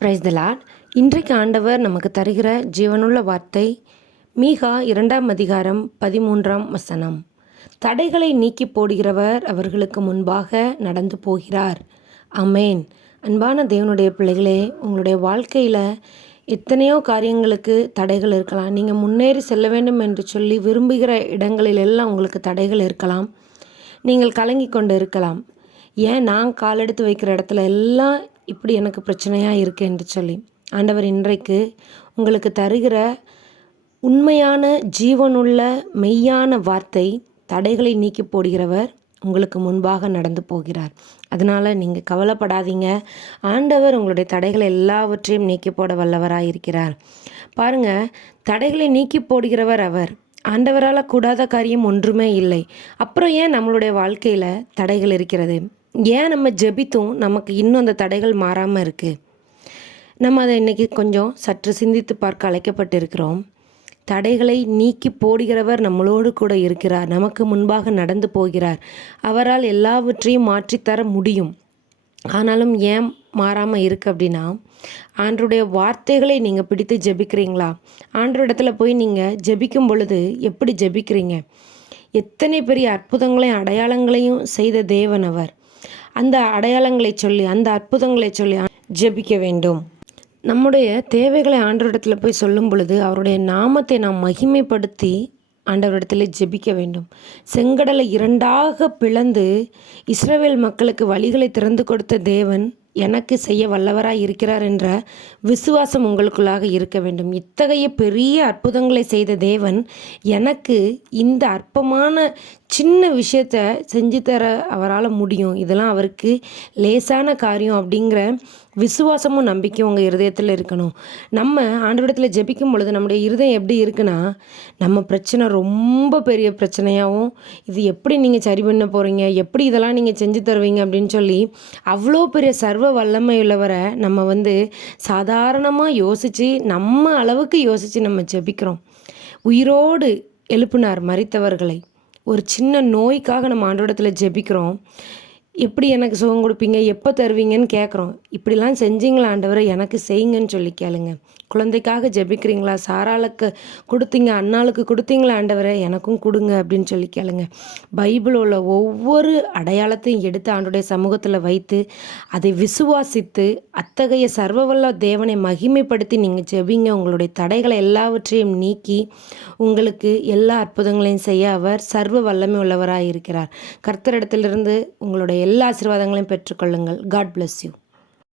Praise the Lord. இன்றைக்கு ஆண்டவர் நமக்கு தருகிற ஜீவனுள்ள வார்த்தை மீகா 2ஆம் அதிகாரம் 13ஆம் வசனம். தடைகளை நீக்கி போடுகிறவர் அவர்களுக்கு முன்பாக நடந்து போகிறார். ஆமென். அன்பான தேவனுடைய பிள்ளைகளே, உங்களுடைய வாழ்க்கையில் எத்தனையோ காரியங்களுக்கு தடைகள் இருக்கலாம். நீங்கள் முன்னேறி செல்ல வேண்டும் என்று சொல்லி விரும்புகிற இடங்களில் எல்லாம் உங்களுக்கு தடைகள் இருக்கலாம். நீங்கள் கலங்கி கொண்டு இருக்கலாம். ஏன் நான் காலெடுத்து வைக்கிற இடத்துல எல்லாம் இப்படி எனக்கு பிரச்சனையாக இருக்குது என்று சொல்லி ஆண்டவர் இன்றைக்கு உங்களுக்கு தருகிற உண்மையான ஜீவனுள்ள மெய்யான வார்த்தை, தடைகளை நீக்கி போடுகிறவர் உங்களுக்கு முன்பாக நடந்து போகிறார். அதனால் நீங்கள் கவலைப்படாதீங்க. ஆண்டவர் உங்களுடைய தடைகளை எல்லாவற்றையும் நீக்கி போட வல்லவராக இருக்கிறார். பாருங்கள், தடைகளை நீக்கி போடுகிறவர் அவர். ஆண்டவரால் கூடாத காரியம் ஒன்றுமே இல்லை. அப்புறம் ஏன் நம்மளுடைய வாழ்க்கையில் தடைகள் இருக்கிறது? ஏன் நம்ம ஜெபித்தும் நமக்கு இன்னும் அந்த தடைகள் மாறாமல் இருக்குது? நம்ம அதை இன்றைக்கி கொஞ்சம் சற்று சிந்தித்து பார்க்க அழைக்கப்பட்டிருக்கிறோம். தடைகளை நீக்கி போடுகிறவர் நம்மளோடு கூட இருக்கிறார். நமக்கு முன்பாக நடந்து போகிறார். அவரால் எல்லாவற்றையும் மாற்றித்தர முடியும். ஆனாலும் ஏன் மாறாமல் இருக்குது அப்படின்னா, ஆண்டருடைய வார்த்தைகளை நீங்கள் பிடித்து ஜெபிக்கிறீங்களா? ஆண்டவர் இடத்துல போய் நீங்கள் ஜெபிக்கும் பொழுது எப்படி ஜெபிக்கிறீங்க? எத்தனை பெரிய அற்புதங்களையும் அடையாளங்களையும் செய்த தேவன் அவர். அந்த அடையாளங்களை சொல்லி, அந்த அற்புதங்களை சொல்லி ஜெபிக்க வேண்டும். நம்முடைய தேவைகளை ஆண்டவரிடத்தில் போய் சொல்லும் பொழுது அவருடைய நாமத்தை நாம் மகிமைப்படுத்தி ஆண்டவரிடத்தில் ஜெபிக்க வேண்டும். செங்கடலை இரண்டாக பிளந்து இஸ்ரவேல் மக்களுக்கு வழிகளை திறந்து கொடுத்த தேவன் எனக்கு செய்ய வல்லவராய் இருக்கிறார் என்ற விசுவாசம் உங்களுக்குள்ளாக இருக்க வேண்டும். இத்தகைய பெரிய அற்புதங்களை செய்த தேவன் எனக்கு இந்த அற்பமான சின்ன விஷயத்தை செஞ்சு தர அவரால் முடியும். இதெல்லாம் அவருக்கு லேசான காரியம் அப்படிங்கிற விசுவாசமும் நம்பிக்கையும் உங்கள் இருதயத்தில் இருக்கணும். நம்ம ஆண்டவரிடத்தில் ஜெபிக்கும் பொழுது நம்முடைய இருதயம் எப்படி இருக்குன்னா, நம்ம பிரச்சனை ரொம்ப பெரிய பிரச்சனையாகவும், இது எப்படி நீங்கள் சரி பண்ண போகிறீங்க, எப்படி இதெல்லாம் நீங்கள் செஞ்சு தருவீங்க அப்படின்னு சொல்லி அவ்வளோ பெரிய சர்வ வல்லமை உள்ளவரை நம்ம சாதாரணமாக யோசித்து, நம்ம அளவுக்கு யோசித்து நம்ம ஜெபிக்கிறோம். உயிரோடு எழுப்பினார் மரித்தவர்களை. ஒரு சின்ன நோய்க்காக நம்ம ஆண்டவரிடத்தில் ஜெபிக்கிறோம். எப்படி எனக்கு சுகம் கொடுப்பீங்க, எப்போ தருவீங்கன்னு கேட்குறோம். இப்படிலாம் செஞ்சீங்களா ஆண்டவரை, எனக்கு செய்யுங்கன்னு சொல்லி கேளுங்க. குழந்தைக்காக ஜெபிக்கிறீங்களா? சாராளுக்கு கொடுத்தீங்க, அண்ணாளுக்கு கொடுத்தீங்களா ஆண்டவரை, எனக்கும் கொடுங்க அப்படின்னு சொல்லி கேளுங்க. பைபிள் உள்ள ஒவ்வொரு அடையாளத்தையும் எடுத்து ஆண்டோடைய சமூகத்தில் வைத்து அதை விசுவாசித்து அத்தகைய சர்வவல்ல தேவனை மகிமைப்படுத்தி நீங்கள் ஜெபிங்க. உங்களுடைய தடைகளை எல்லாவற்றையும் நீக்கி உங்களுக்கு எல்லா அற்புதங்களையும் செய்ய அவர் சர்வ வல்லமை உள்ளவராக இருக்கிறார். கர்த்தரிடத்திலிருந்து உங்களுடைய எல்லா ஆசீர்வாதங்களையும் பெற்றுக்கொள்ளுங்கள். God bless you.